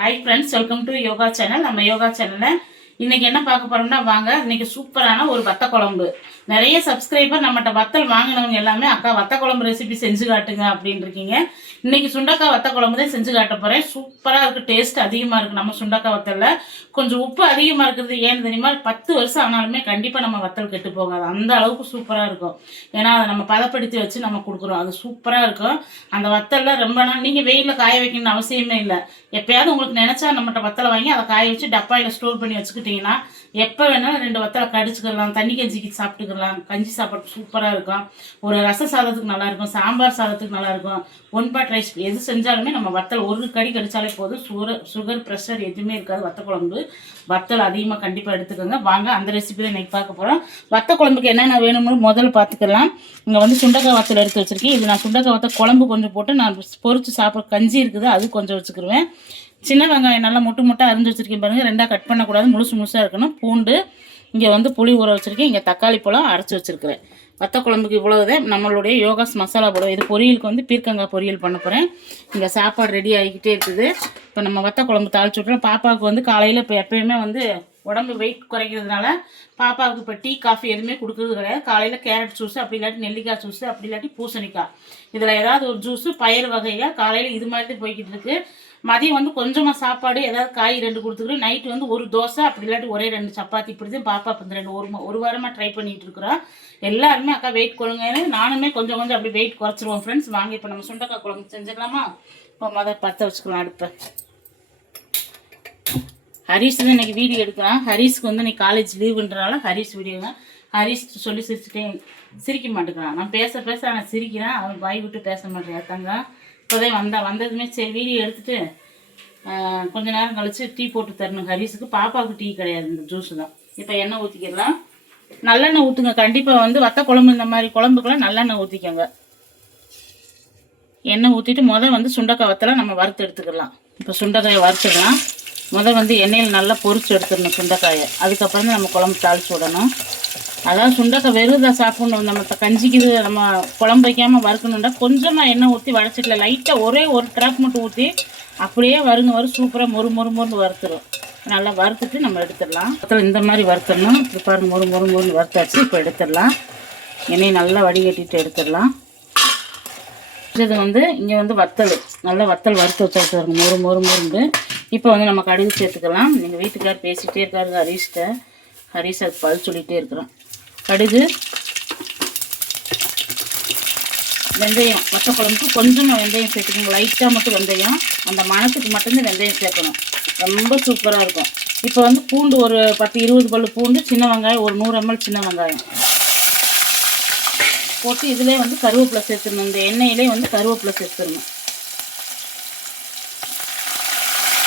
Hi friends, welcome to yoga channel. நம்ம யோகா சேனலில் இன்றைக்கி என்ன பார்க்க போகிறோம்னா, வாங்க இன்றைக்கி சூப்பரான ஒரு வத்த குழம்பு. நிறைய சப்ஸ்கிரைபர் நம்மகிட்ட வத்தல் வாங்கினவங்க எல்லாமே அக்கா வத்த குழம்பு ரெசிபி செஞ்சு காட்டுங்க அப்படின்னு இருக்கீங்க. இன்றைக்கி சுண்டக்காய் வத்த குழம்பு தான் செஞ்சு காட்ட போகிறேன். சூப்பராக இருக்குது, டேஸ்ட் அதிகமாக இருக்குது. நம்ம சுண்டக்காய் வத்தலில் கொஞ்சம் உப்பு அதிகமாக இருக்கிறது ஏன்னு தெரியுமா, 10 வருஷம் ஆனாலுமே கண்டிப்பாக நம்ம வத்தல் கெட்டு போகாது. அந்த அளவுக்கு சூப்பராக இருக்கும். ஏன்னா அதை நம்ம பதப்படுத்தி வச்சு நம்ம கொடுக்குறோம். அது சூப்பராக இருக்கும். அந்த வத்தலில் ரொம்ப நாள் நீங்கள் வெயிலில் காய வைக்கணும்னு அவசியமே இல்லை. எப்பயாவது உங்களுக்கு நினச்சா நம்மகிட்ட வத்தலை வாங்கி அதை காய வச்சு டப்பாயில் ஸ்டோர் பண்ணி வச்சுக்கிட்டிங்கன்னா எப்போ வேணாலும் 2 வத்தலை கடிச்சுக்கலாம். தண்ணி கஞ்சிக்கு சாப்பிட்டுக்கலாம். கஞ்சி சாப்பாடு சூப்பராக இருக்கும். ஒரு ரச சாதத்துக்கு நல்லாயிருக்கும், சாம்பார் சாதத்துக்கு நல்லாயிருக்கும், 1 பாட் ரைஸ் எது செஞ்சாலுமே நம்ம வத்தல் ஒரு கடி கடிச்சாலே போதும். சுகர் ப்ரெஷர் எதுவுமே இருக்காது. வத்த குழம்பு வத்தல் அதிகமாக கண்டிப்பாக எடுத்துக்கோங்க. வாங்க அந்த ரெசிபி தான் இன்றைக்கி பார்க்க போகிறோம். வத்த குழம்புக்கு என்னென்ன வேணும்னு முதல்ல பார்த்துக்கலாம். இங்கே வந்து சுண்டக்காய் வத்தல் எடுத்து வச்சுருக்கேன். இது நான் சுண்டக்காய் வத்தல் குழம்பு கொஞ்சம் போட்டு நான் பொரிச்சு சாப்பிட்ற கஞ்சி இருக்குது, அது கொஞ்சம் வச்சுக்கிடுவேன். சின்ன வெங்காயம் நல்லா முட்டை அரிஞ்சு வச்சுருக்கேன் பாருங்கள். 2ஆக கட் பண்ணக்கூடாது, முழுசாக இருக்கணும். பூண்டு இங்கே வந்து புளி ஊற வச்சுருக்கேன். இங்கே தக்காளி பழம் அரைச்சி வச்சுருக்கிறேன். வத்த குழம்புக்கு இவ்வளவுதான். நம்மளுடைய யோகாஸ் மசாலா போடுவோம். இது பொரியலுக்கு வந்து பீர்க்கங்காய் பொரியல் பண்ண போகிறேன். இங்கே சாப்பாடு ரெடி ஆகிக்கிட்டே இருக்குது. இப்போ நம்ம வத்த குழம்பு தாளிச்சு விட்றோம். பாப்பாவுக்கு வந்து காலையில் இப்போ எப்போயுமே வந்து உடம்பு வெயிட் குறைக்கிறதுனால பாப்பாவுக்கு இப்போ டீ காஃபி எதுவுமே கொடுக்குறது கிடையாது. காலையில் கேரட் ஜூஸு, அப்படி இல்லாட்டி நெல்லிக்காய் ஜூஸு, அப்படி இல்லாட்டி பூசணிக்காய், இதில் ஏதாவது ஒரு ஜூஸு பயிர் வகையாக காலையில் இது மாதிரி போய்கிட்டு இருக்குது. மதியம் வந்து கொஞ்சமாக சாப்பாடு, ஏதாவது காய் 2 கொடுத்துக்கிறோம். நைட்டு வந்து ஒரு தோசை, அப்படி இல்லாட்டி ஒரே 2 சப்பாத்தி. இப்படி தான் பாப்பா இப்போ ஒரு வாரமாக ட்ரை பண்ணிகிட்டு இருக்கிறோம். எல்லாருமே அக்கா வெயிட் கொடுங்கன்னு, நானுமே கொஞ்சம் அப்படி வெயிட் குறைச்சிருவோம் ஃப்ரெண்ட்ஸ். வாங்க இப்போ நம்ம சுண்டக்காய் குழம்பு செஞ்சுக்கலாமா? இப்போ பற்ற வச்சுக்கலாம் அடுப்பை. ஹரிஷ் தான் இன்றைக்கி வீடியோ எடுக்கிறான். ஹரிஷ்க்கு வந்து இன்னைக்கு காலேஜ் லீவுன்றனால ஹரிஷ் வீடியோங்க. ஹரிஷ் சொல்லி சிரிக்க மாட்டேங்கிறான். நான் பேச அவன் சிரிக்கிறான். அவன் வாய் விட்டு பேச மாட்டேன். தங்க இப்போதான் வந்ததுமே சரி வீடியோ எடுத்துகிட்டு கொஞ்ச நேரம் கழித்து டீ போட்டு தரணும் ஹரிஷுக்கு. பாப்பாவுக்கு டீ கிடையாது, இந்த ஜூஸு தான். இப்போ எண்ணெய் ஊற்றிக்கலாம். நல்லெண்ணெய் ஊற்றுங்க கண்டிப்பாக. வந்து வத்த குழம்பு இந்த மாதிரி குழம்புக்கெல்லாம் நல்லெண்ணெய் ஊற்றிக்கோங்க. எண்ணெய் ஊற்றிட்டு வந்து சுண்டக்காய் வத்தலை நம்ம வறுத்து எடுத்துக்கலாம். இப்போ சுண்டைக்காயை வறுத்துடலாம். வந்து எண்ணெயில் நல்லா பொரிச்சு எடுத்துடணும் சுண்டைக்காயை. அதுக்கப்புறம் தான் நம்ம குழம்பு தாளிச்சு விடணும். அதாவது சுண்டக்காய் வெறுதாக சாப்பிட்ணும். நம்ம கஞ்சிக்கு நம்ம குழம்பு வைக்காமல் வறுக்கணுன்னா கொஞ்சமாக எண்ணெய் ஊற்றி வடச்சிக்கல. லைட்டாக ஒரே ஒரு ட்ராப் மட்டும் ஊற்றி அப்படியே வரும் சூப்பராக மொறு வறுத்துடும். நல்லா வறுத்துட்டு நம்ம எடுத்துடலாம். இந்த மாதிரி வறுத்துடணும். இப்போ பாருங்க மொறு வறுத்தாச்சு. இப்போ எடுத்துடலாம். எண்ணெயை நல்லா வடிகட்டிட்டு எடுத்துடலாம். இது வந்து இங்கே வந்து வத்தல் நல்லா வறுத்து வச்சுருக்காங்க மொறு. இப்போ வந்து நம்ம கடுகு சேர்த்துக்கலாம். நீங்கள் வீட்டுக்கார் பேசிகிட்டே இருக்காரு ஹரிஷ் அது பல் சொல்லிகிட்டே இருக்கிறோம். கடுகு, வெந்தயம். வத்த குழம்புக்கு கொஞ்சமாக வெந்தயம் சேர்த்துக்கோங்க. லைட்டாக மட்டும் வெந்தயம், அந்த மணத்துக்கு மட்டும்தான் வெந்தயம் சேர்க்கணும். ரொம்ப சூப்பராக இருக்கும். இப்போ வந்து பூண்டு ஒரு 10-20 பல் பூண்டு, சின்ன வெங்காயம் ஒரு 100 ml சின்ன வெங்காயம் போட்டு இதிலே வந்து கருவேப்பிலை சேர்த்துடணும். இந்த எண்ணெயிலே வந்து கருவேப்பிலை சேர்த்துடணும்.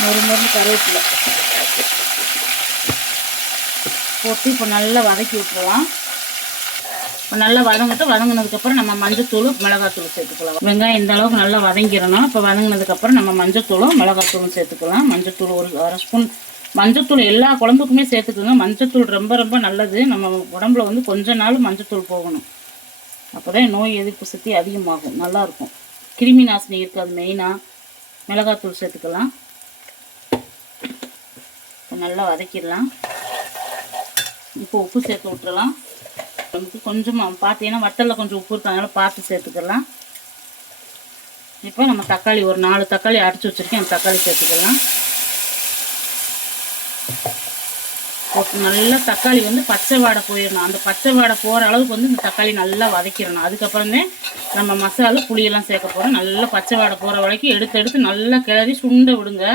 மொறு கருவேப்பிலை போட்டு இப்போ நல்லா வதக்கி விட்டுருலாம். இப்போ நல்லா வதங்கினதுக்கப்புறம் நம்ம மஞ்சத்தூள் மிளகாத்தூள் சேர்த்துக்கலாம். வெங்காயம் இந்த அளவுக்கு நல்லா வதங்கிடணும். இப்போ வதங்கினதுக்கப்புறம் நம்ம மஞ்சத்தூளும் மிளகாத்தூளும் சேர்த்துக்கலாம். மஞ்சத்தூள் ஒரு 1/2 ஸ்பூன். மஞ்சத்தூள் எல்லா குழம்புக்குமே சேர்த்துக்கோங்க. மஞ்சத்தூள் ரொம்ப நல்லது. நம்ம உடம்புல வந்து கொஞ்ச நாள் மஞ்சத்தூள் போகணும். அப்போ தான் நோய் எதிர்ப்பு சக்தி அதிகமாகும், நல்லாயிருக்கும். கிருமி நாசினி இருக்காது. மெயினாக மிளகாத்தூள் சேர்த்துக்கலாம். நல்லா வதக்கிடலாம். இப்போ உப்பு சேர்த்து விட்டுறலாம். நமக்கு கொஞ்சமாக பார்த்தீங்கன்னா வத்தலில் கொஞ்சம் உப்பு இருக்கனால பார்த்து சேர்த்துக்கலாம். இப்போ நம்ம தக்காளி ஒரு 4 தக்காளி அரைச்சி வச்சுருக்கேன். அந்த தக்காளி சேர்த்துக்கலாம். போட்டு நல்லா தக்காளி வந்து பச்சை வாடை போயிடணும். அந்த பச்சை வாடை போகிற அளவுக்கு வந்து இந்த தக்காளி நல்லா வதக்கிடணும். அதுக்கப்புறமே நம்ம மசாலா புளியெல்லாம் சேர்க்க போகிறோம். நல்லா பச்சை வாடை போகிற வரைக்கும் எடுத்து நல்லா கிளறி சுண்ட விடுங்க.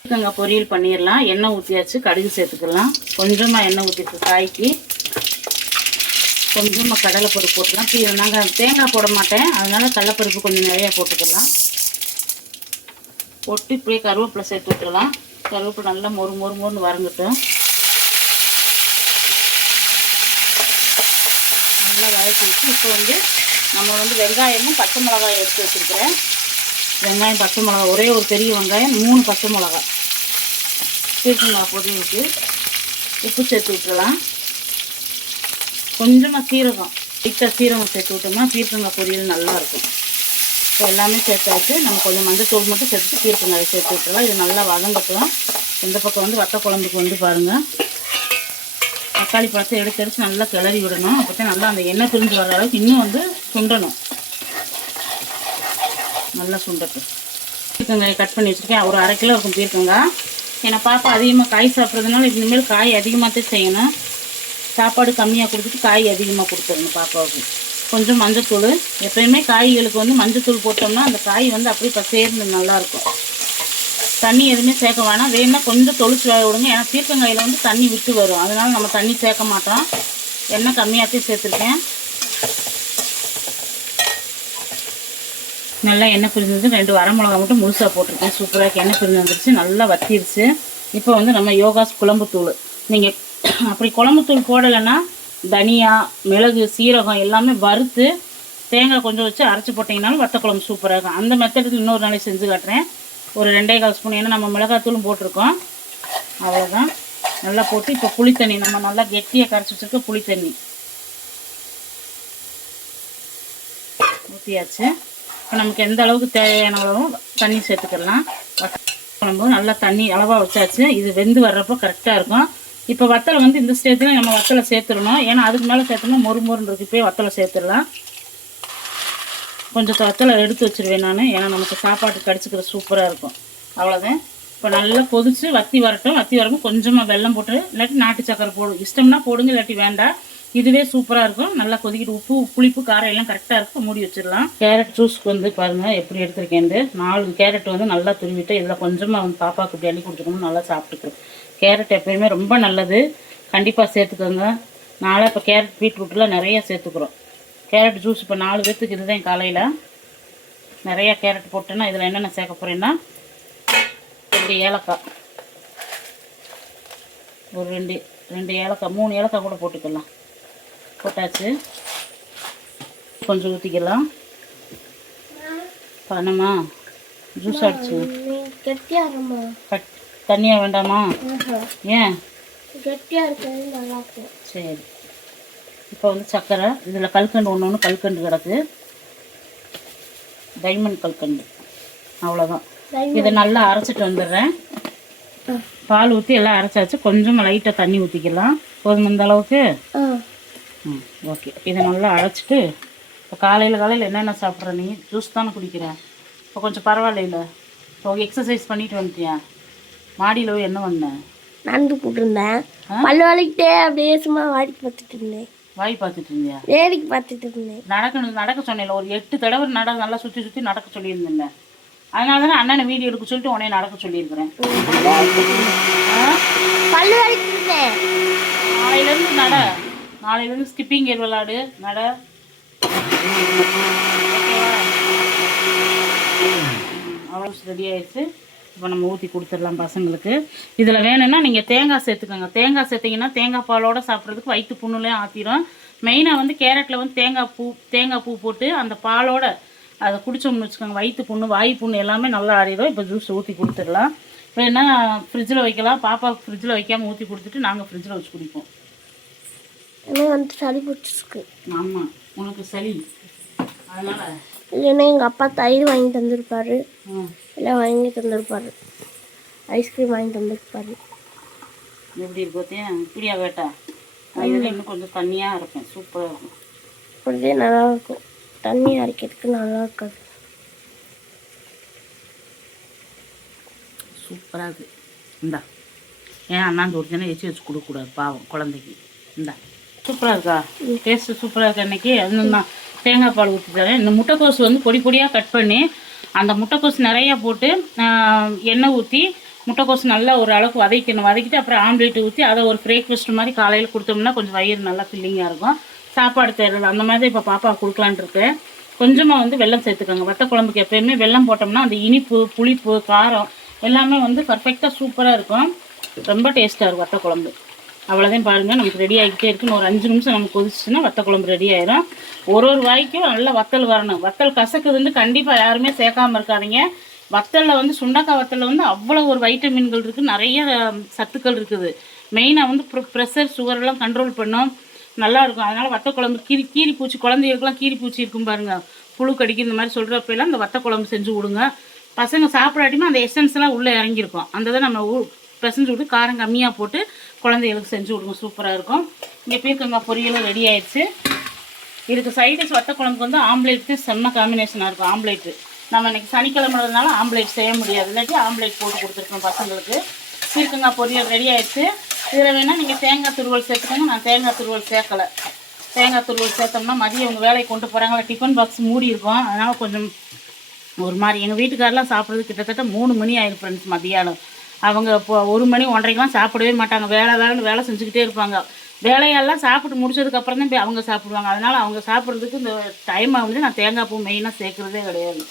பீர்க்கங்காய் பொரியல் பண்ணிடலாம். எண்ணெய் ஊற்றியாச்சு. கடுகு சேர்த்துக்கலாம். கொஞ்சமாக எண்ணெய் ஊற்றிட்டு காய்க்கு கொஞ்சமாக கடலைப்பருப்பு போட்டுக்கலாம். நாங்கள் தேங்காய் போட மாட்டேன், அதனால் கடலைப்பருப்பு கொஞ்சம் நிறையா போட்டுக்கலாம். போட்டு இப்படியே கருவேப்பிலை சேர்த்து விட்டுக்கலாம். கருவேப்பிலை நல்லா மொறு வதங்கட்டும். நல்லா வதக்கி வச்சு இப்போ வந்து நம்ம வந்து வெங்காயமும் பச்சை மிளகாயும் எடுத்து வச்சுருக்கிறேன். வெங்காயம் பச்சை மிளகாய் ஒரே ஒரு பெரிய வெங்காயம், 3 பச்சை மிளகாய், பீர்க்கங்காய் பொரியலுக்கு உப்பு சேர்த்து விட்டுலாம். கொஞ்சமாக சீரகம், லைட்டாக சீரகம் சேர்த்து விட்டோம்னா பீர்க்கங்காய் பொரியல் நல்லாயிருக்கும். இப்போ எல்லாமே சேர்த்தாச்சு. நம்ம கொஞ்சம் மஞ்சத்தூள் மட்டும் சேர்த்து பீர்க்கங்காயை சேர்த்து விட்டுறலாம். இது நல்லா வதங்கட்டும். இந்த பக்கம் வந்து வத்த குழம்புக்கு வந்து பாருங்கள், தக்காளி பழத்தை எடுத்து நல்லா கிளறி விடணும். அப்போ தான் நல்லா அந்த எண்ணெய் பிரிஞ்சு வர அளவுக்கு இன்னும் வந்து சுண்டணும். நல்லா சுண்டட்டும். பீர்க்கங்காயை கட் பண்ணி வச்சுருக்கேன். ஒரு 1/2 கிலோ இருக்கும் பீர்க்கங்காய். ஏன்னா பாப்பா அதிகமாக காய் சாப்பிட்றதுனால இனிமேல் காய் அதிகமாக தான் செய்யணும். சாப்பாடு கம்மியாக கொடுத்துட்டு காய் அதிகமாக கொடுத்துடணும் பாப்பாவுக்கு. கொஞ்சம் மஞ்சத்தூள், எப்பயுமே காய்களுக்கு வந்து மஞ்சத்தூள் போட்டோம்னா அந்த காய் வந்து அப்படியே சேர்ந்து நல்லாயிருக்கும். தண்ணி எதுவுமே சேர்க்க வேணாம். வேணும்னா கொஞ்சம் தொளிச்சு வேக விடுங்க. ஏன்னா பீர்க்கங்காயில் வந்து தண்ணி விட்டு வரும். அதனால் நம்ம தண்ணி சேர்க்க மாட்டோம். எண்ணெய் கம்மியாகத்தையும் சேர்த்துருக்கேன். நல்லா எண்ணெய் பிரிஞ்சு 2 வரமிளகா மட்டும் முழுசாக போட்டிருக்கேன். சூப்பராக எண்ணெய் பிரிஞ்சு வந்துருச்சு, நல்லா வத்திருச்சு. இப்போ வந்து நம்ம யோகாஸ் குழம்புத்தூள், நீங்கள் அப்படி குழம்புத்தூள் போடலைன்னா தனியா, மிளகு, சீரகம் எல்லாமே வறுத்து தேங்காய் கொஞ்சம் வச்சு அரைச்சி போட்டிங்கனாலும் வத்த குழம்பு சூப்பராக இருக்கும். அந்த மெத்தடுக்கு இன்னொரு நாளைக்கு செஞ்சு காட்டுறேன். ஒரு 2.25 ஸ்பூன், ஏன்னா நம்ம மிளகாத்தூளும் போட்டிருக்கோம். அவ்வளோதான். நல்லா போட்டு இப்போ புளித்தண்ணி, நம்ம நல்லா கெட்டியாக கரைச்சி வச்சுருக்க புளித்தண்ணி ஊற்றியாச்சு. இப்போ நமக்கு எந்த அளவுக்கு தேவையான அளவும் தண்ணி சேர்த்துக்கலாம். வத்த குழம்பு நல்லா தண்ணி அளவாக வச்சாச்சு. இது வெந்து வர்றப்போ கரெக்டாக இருக்கும். இப்போ வத்தலை வந்து இந்த ஸ்டேஜில் நம்ம வத்தலை சேர்த்துடணும். ஏன்னா அதுக்கு மேலே சேர்த்தோம்னா மொறுமொறுன்னு இருக்கு. இப்போ வத்தலை சேர்த்துடலாம். கொஞ்சம் வத்தலை எடுத்து வச்சுருவேன் நான், ஏன்னா நமக்கு சாப்பாட்டுக்கு கடிச்சிக்கிற சூப்பராக இருக்கும். அவ்வளோதான். இப்போ நல்லா கொதிச்சு வத்தி வரட்டும். வத்தி வரப்போ கொஞ்சமாக வெல்லம் போட்டு, இல்லாட்டி நாட்டு சக்கரை போடும், இஷ்டம்னா போடுங்க, இல்லாட்டி வேண்டாம். இதுவே சூப்பராக இருக்கும். நல்லா கொதிக்கிட்டு உப்பு, புளிப்பு, காரம் எல்லாம் கரெக்டாக இருக்கும். மூடி வச்சிடலாம். கேரட் ஜூஸ்க்கு வந்து பாருங்கள் எப்படி எடுத்துருக்கேன்ட்டு. 4 கேரட் வந்து நல்லா துருவிட்டு இதில் கொஞ்சமாக வந்து பாப்பாவுக்கு இப்படி அள்ளி கொடுத்துக்கணும். நல்லா சாப்பிட்டுக்கிறோம். கேரட் எப்பயுமே ரொம்ப நல்லது, கண்டிப்பாக சேர்த்துக்கோங்க. நாளாக இப்போ கேரட் பீட்ரூட்டில் நிறையா சேர்த்துக்கிறோம். கேரட் ஜூஸ் இப்போ 4 பேர்த்துக்கு இதுதான் காலையில். நிறையா கேரட் போட்டேன்னா இதில் என்னென்ன சேர்க்க போகிறேன்னா, ஒரு ஏலக்காய், ஒரு 2 ஏலக்காய், 3 ஏலக்காய் கூட போட்டுக்கலாம். போட்டாச்சு. கொஞ்சம் ஊற்றிக்கலாம். பணமா ஜூஸ் அடிச்சு தண்ணியாக வேண்டாமா? ஏன்? சரி. இப்போ வந்து சர்க்கரை, இதில் கல்கண்டு ஒன்று கல்கண்டு கிடக்கு, டைமண்ட் கல்கண்டு. அவ்வளோதான். இதை நல்லா அரைச்சிட்டு வந்துடுறேன். பால் ஊற்றி எல்லாம் அரைச்சாச்சு. கொஞ்சமாக லைட்டாக தண்ணி ஊற்றிக்கலாம். போதும் இந்த அளவுக்கு. ஓகே. இதை நல்லா அரைச்சிட்டு, இப்போ காலையில் என்னென்ன சாப்பிட்ற? நீ ஜூஸ் தானே குடிக்கிறேன். இப்போ கொஞ்சம் பரவாயில்ல. இப்போ எக்ஸசைஸ் பண்ணிட்டு வந்துட்டியா? மாடியில் போய் என்ன பண்ணேன்? நடந்து போட்டுருந்தேன். பல்லு வலிக்கிட்டே அப்படியே சும்மா வாடி பார்த்துட்டு இருந்தேன். வாய் பார்த்துட்டு இருந்தியா? வேடிக்கை பார்த்துட்டு இருந்தேன். நடக்க சொன்னேன். ஒரு 8 தடவை நல்லா சுற்றி நடக்க சொல்லியிருந்தேன். அதனால தானே அண்ணனை வீடியோ எடுக்க சொல்லிட்டு உடனே நடக்க சொல்லியிருக்கிறேன். பல்லு வலிக்கிட்டேன். நாளையிலேருந்து ஸ்கிப்பிங் கேர் விளாடு, நட. அவ்வளோ ரெடி ஆயிடுச்சு. இப்போ நம்ம ஊற்றி கொடுத்துடலாம் பசங்களுக்கு. இதில் வேணும்னா நீங்கள் தேங்காய் சேர்த்துக்கோங்க. தேங்காய் சேர்த்திங்கன்னா தேங்காய் பாலோடு சாப்பிட்றதுக்கு வயிற்று புண்ணுலேயும் ஆற்றிடும். மெயினாக வந்து கேரட்டில் வந்து தேங்காய் பூ போட்டு அந்த பாலோட அதை குடித்தோம்னு வச்சுக்கோங்க, வயிற்று புண்ணு, வாய் புண்ணு எல்லாமே நல்லா ஆறிடும். இப்போ ஜூஸ் ஊற்றி கொடுத்துடலாம். இப்போ என்ன ஃப்ரிட்ஜில் வைக்கலாம். பாப்பாவுக்கு ஃப்ரிட்ஜில் வைக்காமல் ஊற்றி கொடுத்துட்டு நாங்கள் ஃப்ரிட்ஜில் வச்சு குடிப்போம். எனக்கு வந்து சளி பிடிச்சிருக்கு. ஆமாம், உனக்கு சளி, அதனால். இல்லைன்னா எங்கள் அப்பா தயிர் வாங்கி தந்துருப்பாரு, எல்லாம் வாங்கி தந்துருப்பாரு, ஐஸ்கிரீம் வாங்கி தந்துருப்பாரு. எப்படி இருக்கோத்தையா? இப்படியா வேட்டா? இதில் இன்னும் கொஞ்சம் தண்ணியாக இருக்கும், சூப்பராக இருக்கும். அப்படியே நல்லா இருக்கும். தண்ணி அரைக்கிறதுக்கு நல்லா இருக்காது. சூப்பராக இருக்குது. இந்தா, ஏன் அண்ணாந்து ஒரிஜினல் எச்சு வச்சு கொடுக்கக்கூடாது, பாவம் குழந்தைக்கு. இந்தா, சூப்பராக இருக்கா? டேஸ்ட்டு சூப்பராக இருக்கு. அன்றைக்கி அது நான் தேங்காய் பால் ஊற்றி தரேன். இந்த முட்டைக்கோசு வந்து பொடி பொடியாக கட் பண்ணி அந்த முட்டைக்கோசு நிறையா போட்டு எண்ணெய் ஊற்றி முட்டைக்கோசு நல்லா ஒரு அளவுக்கு வதக்கிடணும். வதக்கிட்டு அப்புறம் ஆம்லேட் ஊற்றி அதை ஒரு பிரேக்ஃபாஸ்ட் மாதிரி காலையில் கொடுத்தோம்னா கொஞ்சம் வயிறு நல்லா ஃபில்லிங்காக இருக்கும். சாப்பாடு தேர்தல் அந்த மாதிரி இப்போ பாப்பா கொடுக்கலான் இருக்கேன். கொஞ்சமாக வந்து வெல்லம் சேர்த்துக்கோங்க. வத்த குழம்புக்கு எப்போயுமே வெல்லம் போட்டோம்னா அந்த இனிப்பு, புளிப்பு, காரம் எல்லாமே வந்து பர்ஃபெக்டாக சூப்பராக இருக்கும். ரொம்ப டேஸ்ட்டாக இருக்கும் வத்த குழம்பு. அவ்வளோதான். பாருங்கள், நமக்கு ரெடி ஆகிக்கிட்டே இருக்குன்னு ஒரு 5 நிமிஷம் நமக்கு கொதிச்சுன்னா வத்த குழம்பு ரெடி ஆயிடும். ஒரு வாய்க்கும் நல்லா வத்தல் வரணும். வத்தல் கசக்குதுன்னு கண்டிப்பாக யாருமே சேர்க்காமல் இருக்காதிங்க. வத்தலில் வந்து சுண்டக்காய் வத்தலில் வந்து அவ்வளோ ஒரு வைட்டமின்கள் இருக்குது, நிறைய சத்துக்கள் இருக்குது. மெயினாக வந்து ப்ரெஷர், சுகரெல்லாம் கண்ட்ரோல் பண்ணும், நல்லாயிருக்கும். அதனால் வத்த குழம்பு கீரி பூச்சி, குழந்தைகளுக்குலாம் கீரி பூச்சி இருக்கும் பாருங்கள், புழு கடிக்கு இந்த மாதிரி சொல்கிறப்பெல்லாம் இந்த வத்த குழம்பு செஞ்சு விடுங்க. பசங்க சாப்பிடாட்டியுமே அந்த எசன்ஸ்லாம் உள்ளே இறங்கியிருக்கும். அந்த இதை நம்ம பிசைஞ்சு விட்டு காரம் கம்மியாக போட்டு குழந்தைகளுக்கு செஞ்சு விடுங்க, சூப்பராக இருக்கும். இங்கே பீர்க்கங்காய் பொரியலும் ரெடி ஆயிடுச்சு. இதுக்கு சைடிஷ் வத்த குழம்புக்கு வந்து ஆம்லேட்டு செம்ம காம்பினேஷனாக இருக்கும். ஆம்லேட்டு நம்ம இன்றைக்கி சனிக்கிழமைனால ஆம்லேட் செய்ய முடியாது, இல்லாட்டி ஆம்லேட் போட்டு கொடுத்துருக்கோம் பசங்களுக்கு. பீர்க்கங்காய் பொரியல் ரெடி ஆயிடுச்சு. இதில் வேணால் நீங்கள் தேங்காய் துருவல் சேர்த்துக்கோங்க. நான் தேங்காய் துருவல் சேர்க்கலை. தேங்காய் துருவல் சேர்த்தோம்னா மதியம் அவங்க வேலைக்கு கொண்டு போகிறாங்களா, டிஃபன் பாக்ஸ் மூடி இருக்கும், அதனால் கொஞ்சம் ஒரு மாதிரி. எங்கள் வீட்டுக்காரெலாம் சாப்பிட்றது கிட்டத்தட்ட 3 மணி ஆயிடும் ஃப்ரெண்ட்ஸ் மதியானம். அவங்க இப்போ 1 மணி 1:30க்கெலாம் சாப்பிடவே மாட்டாங்க. வேலை செஞ்சுக்கிட்டே இருப்பாங்க. வேலையெல்லாம் சாப்பிட்டு முடிச்சதுக்கப்புறம் தான் போய் அவங்க சாப்பிடுவாங்க. அதனால் அவங்க சாப்பிட்றதுக்கு இந்த டைமை வந்து நான் தேங்காய் பூ மெயினாக சேர்க்குறதே கிடையாது.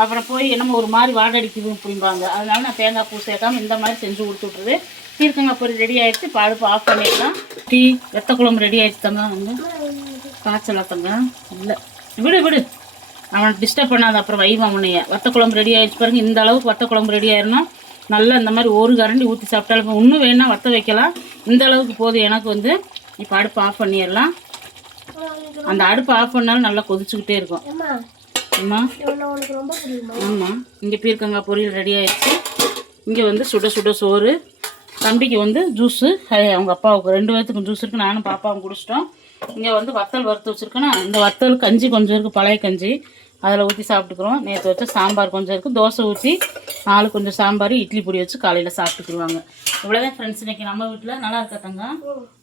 அப்புறம் போய் என்னமோ ஒரு மாதிரி வாடை அடிக்குது அப்படிம்பாங்க. அதனால நான் தேங்காய் பூ சேர்க்காம இந்த மாதிரி செஞ்சு கொடுத்துட்ருது. பீர்க்கங்காய் பொரி ரெடி ஆகிடுச்சு. இப்போ அடுப்பு ஆஃப் பண்ணிடலாம். டீ வெத்த குழம்பு ரெடி ஆகிடுச்சு தங்க. அவங்க காய்ச்சலா தங்க? இல்லை, விடு அவனை டிஸ்டர்ப் பண்ணாத, அப்புறம் வைவான் உன்னைய. வத்த குழம்பு ரெடி ஆகிடுச்சு பாருங்க. இந்த அளவுக்கு வத்த குழம்பு ரெடி ஆயிடணும். நல்லா இந்த மாதிரி ஒரு கரண்டி ஊற்றி சாப்பிட்டாலும் இன்னும் வேணா வத்த வைக்கலாம். இந்த அளவுக்கு போதும் எனக்கு வந்து. இப்போ அடுப்பு ஆஃப் பண்ணிடலாம். அந்த அடுப்பு ஆஃப் பண்ணாலும் நல்லா கொதிச்சுக்கிட்டே இருக்கும். அம்மா ஆமாம், இங்கே பீர்க்கங்காய் பொரியல் ரெடி ஆயிடுச்சு. இங்கே வந்து சுட சுட சோறு. தம்பிக்கு வந்து ஜூஸு, அவங்க அப்பாவுக்கு 2 பேர்த்துக்கும் ஜூஸ் இருக்குது. நானும் பாப்பாவும் குடிச்சிட்டோம். இங்கே வந்து வத்தல் வறுத்து வச்சுருக்கேன்னா, இந்த வத்தல் கஞ்சி கொஞ்சம் இருக்குது, பழைய கஞ்சி, அதில் ஊற்றி சாப்பிட்டுக்குறோம். நேற்று வச்ச சாம்பார் கொஞ்சம் இருக்குது. தோசை ஊற்றி ஆள் கொஞ்சம் சாம்பார், இட்லி பொடி வச்சு காலையில் சாப்பிட்டுக்குருவாங்க. இவ்வளோதான் ஃப்ரெண்ட்ஸ் இன்றைக்கி நம்ம வீட்டில். நல்லா இருக்கா தங்க?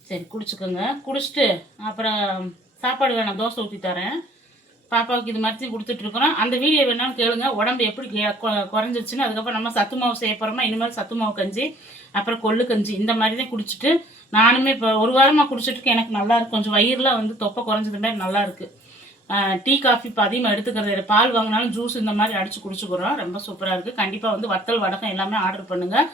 சரி, குடிச்சுக்கோங்க. குடிச்சிட்டு அப்புறம் சாப்பாடு வேணாம், தோசை ஊற்றி தரேன். பாப்பாவுக்கு இது மாதிரி கொடுத்துட்ருக்குறோம். அந்த வீடியோ வேணாலும் கேளுங்க, உடம்பு எப்படி குறைஞ்சிருச்சுன்னு. அதுக்கப்புறம் நம்ம சத்து மாவு செய்ய போகிறோமா, இனிமேல் சத்து மாவு கஞ்சி, அப்புறம் கொள்ளு கஞ்சி, இந்த மாதிரி தான் குடிச்சிட்டு நானுமே இப்போ 1 வாரமாக குடிச்சிட்டு எனக்கு நல்லா இருக்குது. கொஞ்சம் வயிறில் வந்து தொப்பை குறைஞ்சது மாதிரி நல்லா இருக்குது. டீ காஃபி இப்போ அதிகமாக எடுத்துக்கிறது. பால் வாங்கினாலும் ஜூஸ் இந்த மாதிரி அடித்து குடிச்சுக்கிறோம். ரொம்ப சூப்பராக இருக்குது. கண்டிப்பாக வந்து வத்தல் வடகம் எல்லாமே ஆர்டர் பண்ணுங்கள்.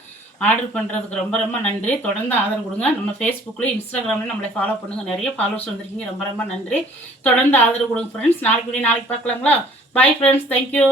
ஆர்டர் பண்ணுறதுக்கு ரொம்ப ரொம்ப நன்றி. தொடர்ந்து ஆதரவு கொடுங்க. நம்ம ஃபேஸ்புக்லேயும் இன்ஸ்டாகிராம்லேயும் நம்மளை ஃபாலோ பண்ணுங்கள். நிறைய ஃபாலோவர்ஸ் வந்திருக்கீங்க, ரொம்ப ரொம்ப நன்றி. தொடர்ந்து ஆதரவு கொடுங்க ஃப்ரெண்ட்ஸ். நாளைக்கு பார்க்கலாங்களா? Bye friends, thank you.